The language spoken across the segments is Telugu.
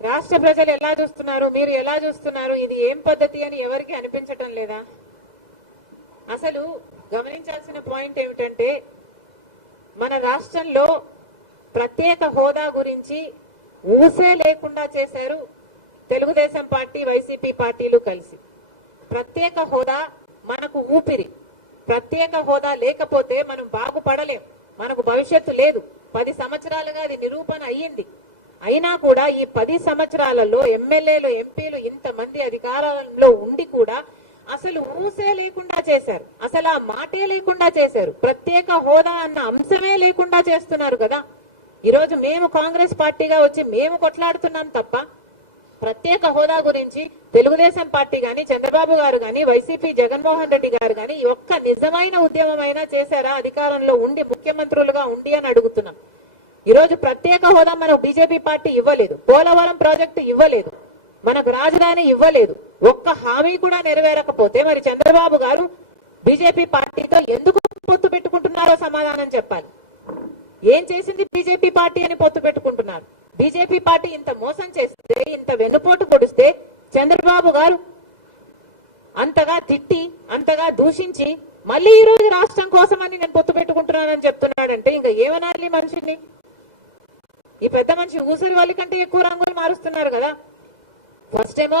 రాష్ట్ర ప్రజలు ఎలా చూస్తున్నారు? మీరు ఎలా చూస్తున్నారు? ఇది ఏం పద్ధతి అని ఎవరికి అనిపించటం లేదా? అసలు గమనించాల్సిన పాయింట్ ఏమిటంటే మన రాష్ట్రంలో ప్రత్యేక హోదా గురించి ఊసే లేకుండా చేశారు తెలుగుదేశం పార్టీ వైసీపీ పార్టీలు కలిసి. ప్రత్యేక హోదా మనకు ఊపిరి. ప్రత్యేక హోదా లేకపోతే మనం బాగుపడలేం. మనకు భవిష్యత్తు లేదు. పది సంవత్సరాలుగా అది నిరూపణ అయ్యింది. అయినా కూడా ఈ పది సంవత్సరాలలో ఎమ్మెల్యేలు ఎంపీలు ఇంతమంది అధికారంలో ఉండి కూడా అసలు ఊసే లేకుండా చేశారు. అసలు ఆ మాటే లేకుండా చేశారు. ప్రత్యేక హోదా అన్న అంశమే లేకుండా చేస్తున్నారు కదా. ఈరోజు మేము కాంగ్రెస్ పార్టీగా వచ్చి మేము కొట్లాడుతున్నాం తప్ప ప్రత్యేక హోదా గురించి తెలుగుదేశం పార్టీ గాని చంద్రబాబు గారు గాని వైసీపీ జగన్మోహన్ రెడ్డి గారు గాని ఒక్క నిజమైన ఉద్యమం అయినా చేశారా? అధికారంలో ఉండి ముఖ్యమంత్రులుగా ఉండి అని అడుగుతున్నాం. ఈ రోజు ప్రత్యేక హోదా మనకు బీజేపీ పార్టీ ఇవ్వలేదు. పోలవరం ప్రాజెక్టు ఇవ్వలేదు. మనకు రాజధాని ఇవ్వలేదు. ఒక్క హామీ కూడా నెరవేరకపోతే మరి చంద్రబాబు గారు బీజేపీ పార్టీతో ఎందుకు పొత్తు పెట్టుకుంటున్నారో సమాధానం చెప్పాలి. ఏం చేసింది బీజేపీ పార్టీ అని పొత్తు పెట్టుకుంటున్నారు? బీజేపీ పార్టీ ఇంత మోసం చేస్తే ఇంత వెన్నుపోటు పొడిస్తే చంద్రబాబు గారు అంతగా తిట్టి అంతగా దూషించి మళ్ళీ ఈ రోజు రాష్ట్రం కోసమని నేను పొత్తు పెట్టుకుంటున్నానని చెప్తున్నాడంటే ఇంకా ఏమనాలి మనిషిని? ఈ పెద్ద మనిషి ఊసరి వాళ్ళ కంటే ఎక్కువ రంగులు మారుస్తున్నారు కదా. ఫస్ట్ ఏమో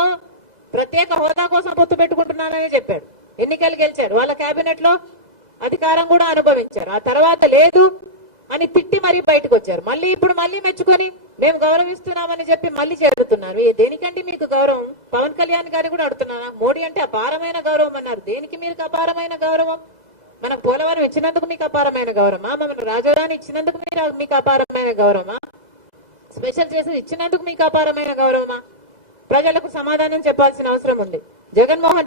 ప్రత్యేక హోదా కోసం పొత్తు పెట్టుకుంటున్నానని చెప్పాడు. ఎన్నికలు గెలిచారు. వాళ్ళ కేబినెట్లో అధికారం కూడా అనుభవించారు. ఆ తర్వాత లేదు అని తిట్టి మరీ బయటకు వచ్చారు. మళ్ళీ ఇప్పుడు మళ్ళీ మెచ్చుకొని మేము గౌరవిస్తున్నామని చెప్పి మళ్ళీ చేరుతున్నారు. దేనికంటే మీకు గౌరవం? పవన్ కళ్యాణ్ గారు కూడా అడుగుతున్నారా? మోడీ అంటే అపారమైన గౌరవం అన్నారు. దేనికి మీకు అపారమైన గౌరవం? మనకు పోలవరం ఇచ్చినందుకు మీకు అపారమైన గౌరవమా? మన రాజధాని ఇచ్చినందుకు మీరు మీకు అపారమైన గౌరవమా? స్పెషల్ చేసి ఇచ్చినందుకు మీకు అపారమైన గౌరవమా? ప్రజలకు సమాధానం చెప్పాల్సిన అవసరం ఉంది. జగన్మోహన్